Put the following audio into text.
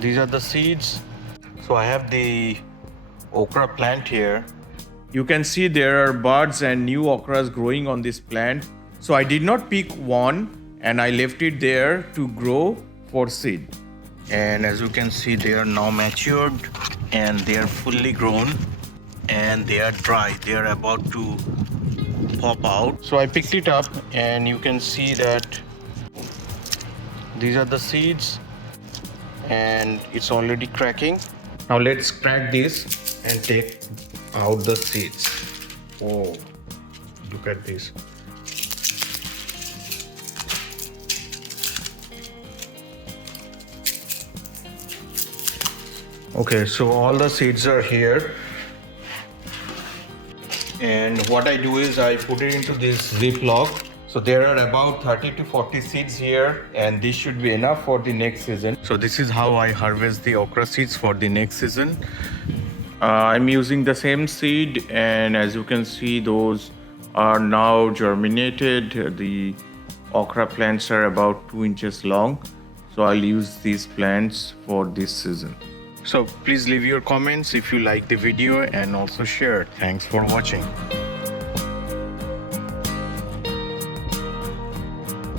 These are the seeds. So I have the okra plant here. You can see there are buds and new okras growing on this plant. So I did not pick one and I left it there to grow for seed. And as you can see, they are now matured and they are fully grown and they are dry. They are about to pop out. So I picked it up and you can see that these are the seeds and it's already cracking. Now let's crack this and take out the seeds. Oh, look at this. Okay, so all the seeds are here. And what I do is I put it into this Ziploc. So there are about 30 to 40 seeds here and this should be enough for the next season. So this is how I harvest the okra seeds for the next season. I'm using the same seed and as you can see those are now germinated. The okra plants are about 2 inches long. So I'll use these plants for this season. So please leave your comments if you like the video and also share. Thanks for watching.